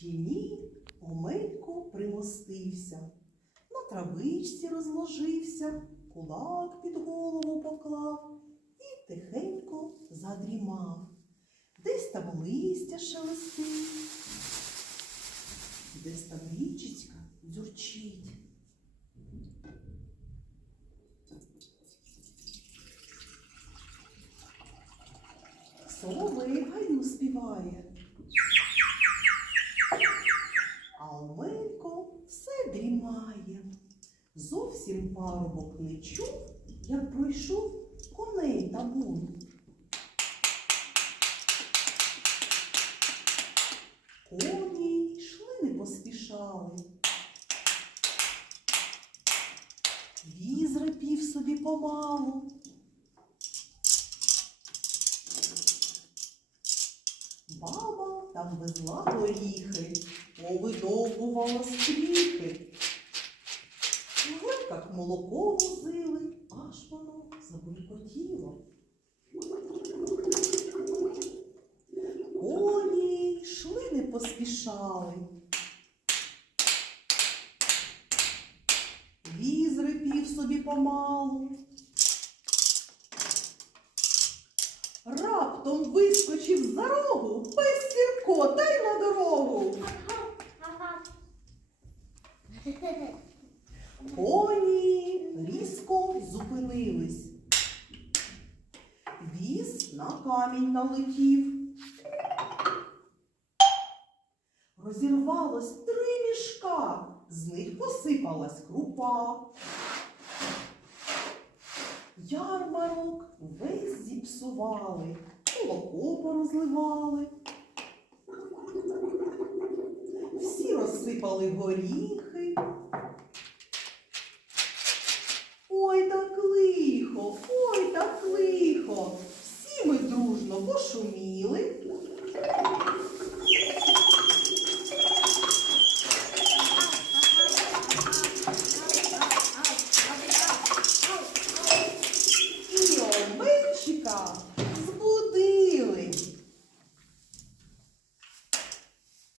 тіні Омелько примостився, на травичці розложився, кулак під голову поклав і тихенько задрімав. Десь там листя шелестить, десь там річечка дзюрчить. Соловей в Омелько все дрімає. Зовсім парубок не чув, як пройшов коней табун. Коні йшли не поспішали. Віз репів собі помалу. Баба там везла горіхи, повидовбувала стріхи. як молоко возили, аж воно забулькотіло. Коні йшли не поспішали. Віз репів собі помалу. Раптом вискочив за рогу пес Сірко, та й на дорогу. Коні різко зупинились. Віз на камінь налетів. Розірвалось три мішка, з них посипалась крупа. Ярмарок весь зіпсували, молоко порозливали. Всі розсипали горіхи, Білий